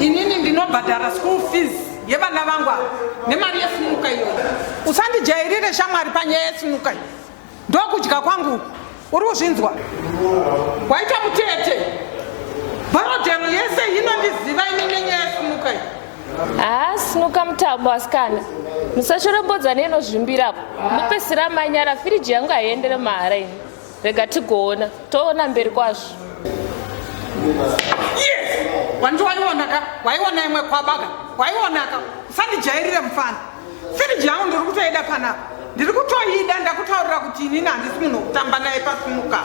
Inini ndinobhadhara school fees yevana vangu nemari yesinuka iyo. Usandijairire shamwari panyaya yesinuka iyo. Ndokudya kwangu uri kuzvinzwa. Waita mutete. Bharodhero yese inondiziva ini nenyaya yesinuka iyo. Sinuka mutambo asikana. Musashorembodza nenozvimbirapo. Mupesera manyara firiji yangu haiendere mahara ini. Rega tigoona. Toona mberi kwazvo. Yes! Wanti waionaka, waiona imwe kwabaka, waionaka, usandijairire mufana. Firiji yangu ndiri kutoida panapa. Ndiri kutoida ndakutaurira kuti inini handisi munhu wekutamba naye pasimuka.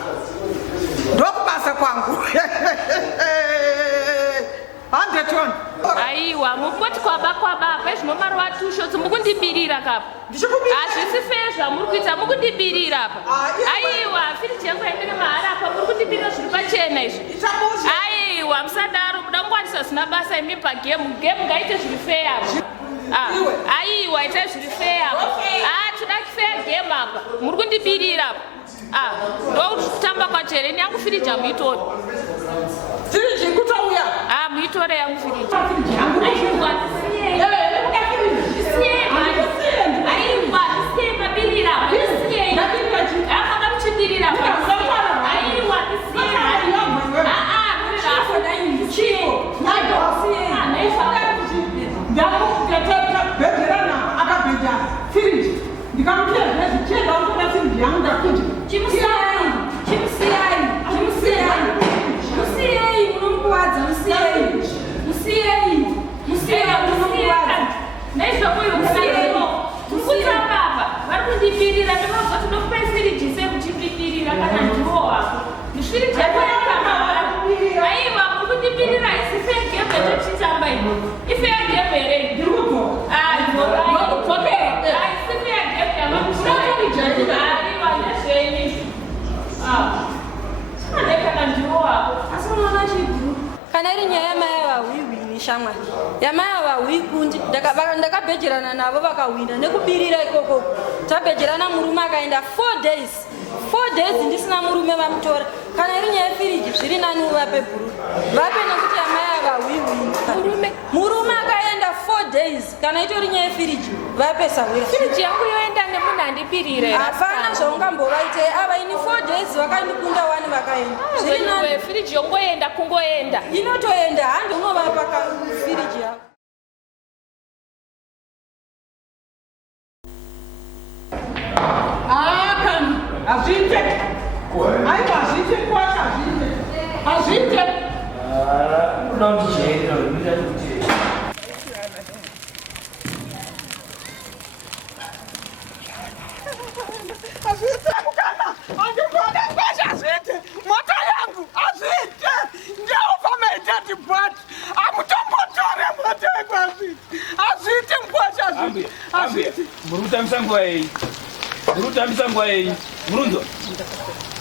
Ndokubasa kwangu. 100 ton. Aiwa, mupoti kwaba, pezvino mari watushotsi mukundibirira kapa. Hazvisi fair zvamuri kuita mukundibirira apa. Aiwa, firiji yangu yaendere mahara apa muri kundibirira zviri pachena izvi. Aiwa, musadaro muda kungwanisa zvisina basa imi pagame ngaite zviri fair apa. Aiwa, itai zviri fair apa. Toda fair game apa. Muri kundibirira apa. Ndokutamba kwachena ini yangu firiji hamuitori. Firiji kutauya. Muitore yangu firiji. Yamaya wikundi ndakabhejerana navo vakawina nekubirira ikoko tabhejerana murume akaenda 4 days ndisina murume vamutora kana iri nyaya yefiriji zviri nani uvape bhuru vape nekuti yamaya vawiwini murume akaenda 4 days kana itori nyaya yefiriji vape sawira firiji yangu yoenda nemunhu handibirire hapana zvaungambovaite ava ini 4 days vakandikunda 1 vakaenda zviri nani firiji yongoenda kungoenda inotoenda handi unovapa firiji yako. Azinte. Aiwa, azinte kwasha azinte. Azinte. Não tinha, não tinha. Azinte, mukana. Ande kwada kwasha azinte. Moto yangu azinte. Ndio vameita dibati. Amutombotore moto yangu azinte. Azinte kwasha azinte. Azinte. Muruta msangwa hii.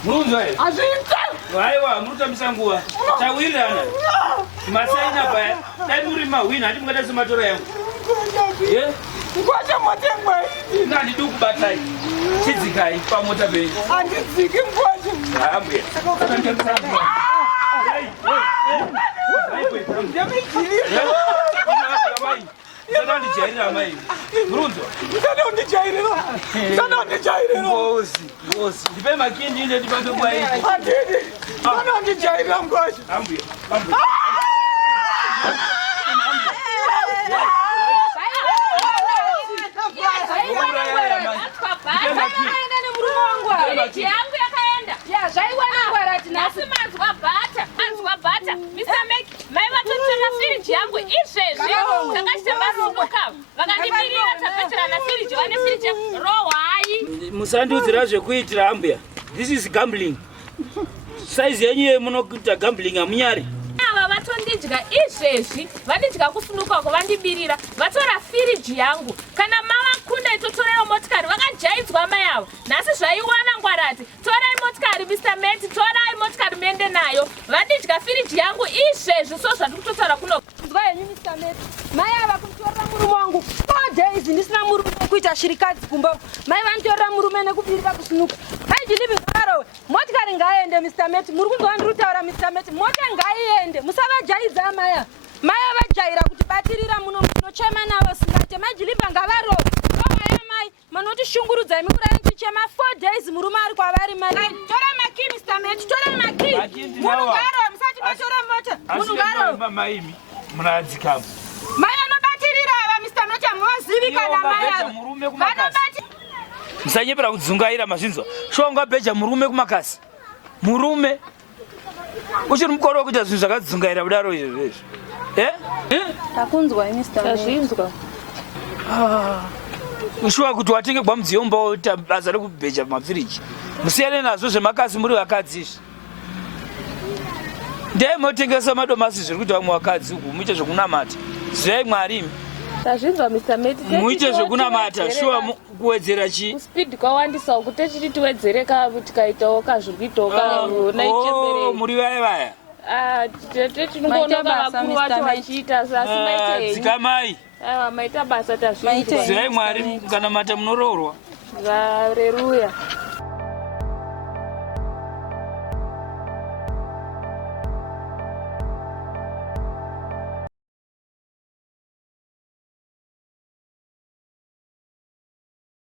Murunzo hai. Azinte. Aiwa, muruta msangwa. Tawirana. Masaina baya. Taimuri mawina hadi mukada simatora yangu. Ngwacha motengwa hii. Nani duku batai. Chidzikai pamota bei. Andidziki ngwacha. Ambuya. Musandudzira zvekuitira ambuya. This is gambling. Size yenyu munokuita gambling amunyari. Ava vatondidya izvezvi, vandidya kusunuka kwavandibirira, vatora firiji yangu. Kana mavakunda itotorewo motikari, vakajaidzwa mai avo. Nhasi zvaiwana ngwarati, torai motikari Mr. Meti, torai motikari mende nayo. Vandidya firiji yangu izvezvi, so zvatikutotaura kuno. Nzwa yenyu Mr. Meti, mai ava kutorera murume wangu 4 days ndisina murume kuita shirikadzi kumba. Mai vanditorera murume nekubirira kusunuka. Amai Jilimba ngarowe, motikari ngaiende Mr. Meti, muri kunzwa ndiri kutaura Mr. Meti, mota ngaiende. Musavajaidza maya. Maya vajaira kuti batirira munochema navo singate. Amai Jilimba ngavarowe. Rohaya mai, manoti shungurudza imikurari tichema 4 days murume ari kwavari mai. Tora maki Mr. Meti, tora maki. Munhu ngarowe, musati matora mota. Munhu ngarowe. Maimi munadzikamu. Mai anobatirira ava Mr. Meti hamuvazivi kana mai ava. Musanyepera kudzungaira mazvinzwa. Shonga beja murume kumakasi. Murume uchiri mukoro wekuita zvinhu zvakadzungaira kudaro izvezvi. Takunzwa Mr. Tazvinzwa. Ushuwa kuti watenge kwamudziyo mba woita basa rekubheja mafiriji. Musiyane nazvo zvemakasi muri vakadzi izvi. Ndiye motengesa madomasi zviri kuita vamwe vakadzi uku muite zvokunamata. Zivai Mwari. Tazvinzwa Mr. Meti. Muite zvokunamata, shuwa kuwedzera chi? Speed kwawandisa kuti techiti tiwedzereka tikaitawo kazvirikuitawo naichemberei. Muri vaya. Tinongoona vakuru vacho vachiita asi maitei. Dzikamai. Maita basa tazvinzwa. Zivai Mwari mukanamata munoroorwa. Haleluya.